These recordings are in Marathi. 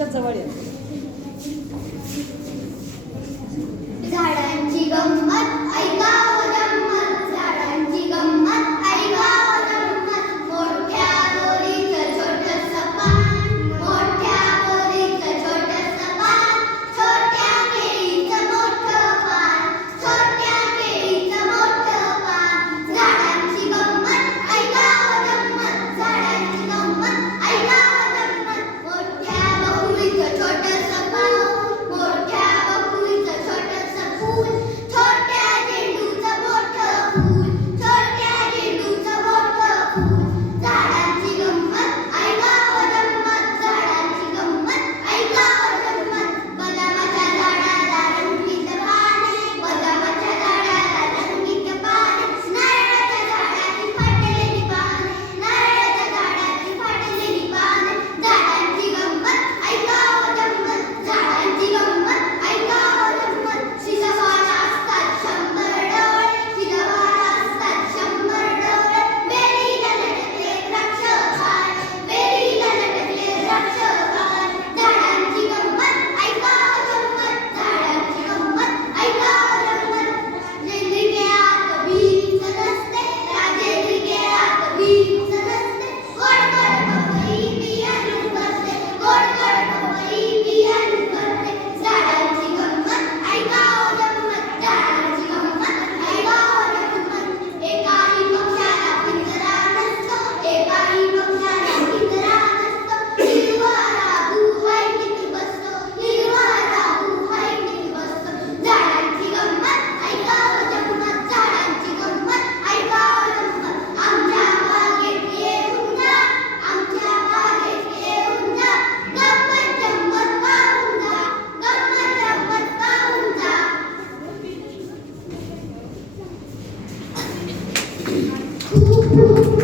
माईकच्या जवळ या. झाडांची गंमत ऐका गंमत, झाडांची गंमत ऐका गंमत. मोठ्या दोरीचं छोटंसं पान, मोठ्या दोरीचं छोटंसं पान, छोट्या केळीचं मोठं पान, छोट्या केळीचं मोठं पान. झाडांची गंमत ऐका गंमत, झाडांची गंमत ऐका गंमत. मोठ्या बकुळीचं छोटंसं पान, मोठ्या बकुळीचं छोटंसं फूल, छोट्या झेंडूचं मोठं फूल, छोट्या झेंडूचं मोठं फूल. झाडांची गंमत ऐका गंमत, झाडांची गंमत ऐका गंमत. बदामाच्या झाडाला रंगीत पाने, बदामाच्या झाडाला रंगीत पाने, नारळाच्या झाडाची फाटलेली पाने, नारळाच्या झाडाची फाटलेली पाने. झाडांची गंमत ऐका गंमत, झाडांची गंमत ऐका गंमत. शिजवाला असतात 100 डोळे, शिजवाला असतात 100 डोळे. बेरीला लटकले द्राक्ष बाण, बेरीला लटकले द्राक्ष बाण. झाडांची गंमत ऐका गंमत, झाडांची गंमत ऐका गंमत. राजेंद्रिकेत वीरच नसते, राजेंद्रिकेत वीरच नसते. गोड गोड पपई बियाणू करते, गोड गोड पपई बियाणू करते. झाडांची गंमत ऐका गंमत, झाडांची गंमत ऐका गंमत. एकाही पक्षाला पिंजरा नसतो, एकाही पक्षाला पिंजरा नसतो. हिरवा राहू हाय किती बसतो, हिरवा राहू हाय किती बसतो. झाडांची गंमत ऐका गंमत, झाडांची गंमत ऐका गंमत. आमच्या बागेत येऊन जा, आमच्या बागेत येऊन जा. गंमत जंमत पाहून जा, गंमत जंमत पाहून जा. खूप खूप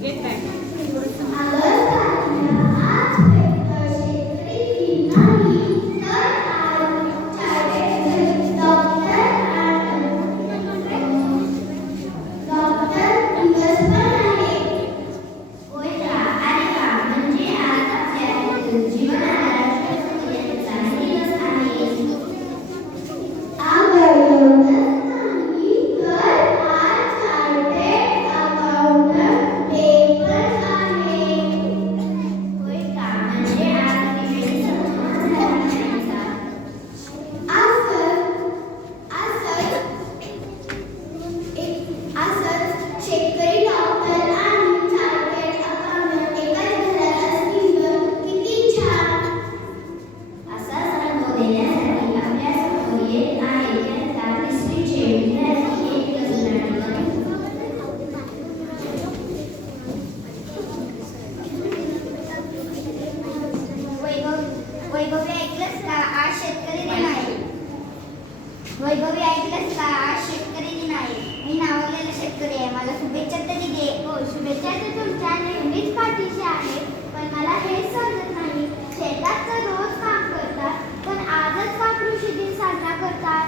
गेट बॅक. शेतकरी डॉक्टर आणि चार्टर्ड अकाउंटंट एकाच घरात असतील तर किती छान. असाच अनुभव देण्यासाठी आपल्या समोर येत आहे त्यांचा 3रीचे विद्यार्थी एक वैभवी ऐकलंस का? आज शेतकरी दिन आहे. वैभवी ऐकलंस का? आज शेतकरी दिन आहे. मी नावाजलेला शेतकरी आहे, मला शुभेच्छा तरी दे. हो, शुभेच्छा तर तुमच्या नेहमीच पाठीशी आहे, पण मला हेच समजत नाही शेतात तर रोज काम करतात, पण आजच का कृषी दिन साजरा करतात.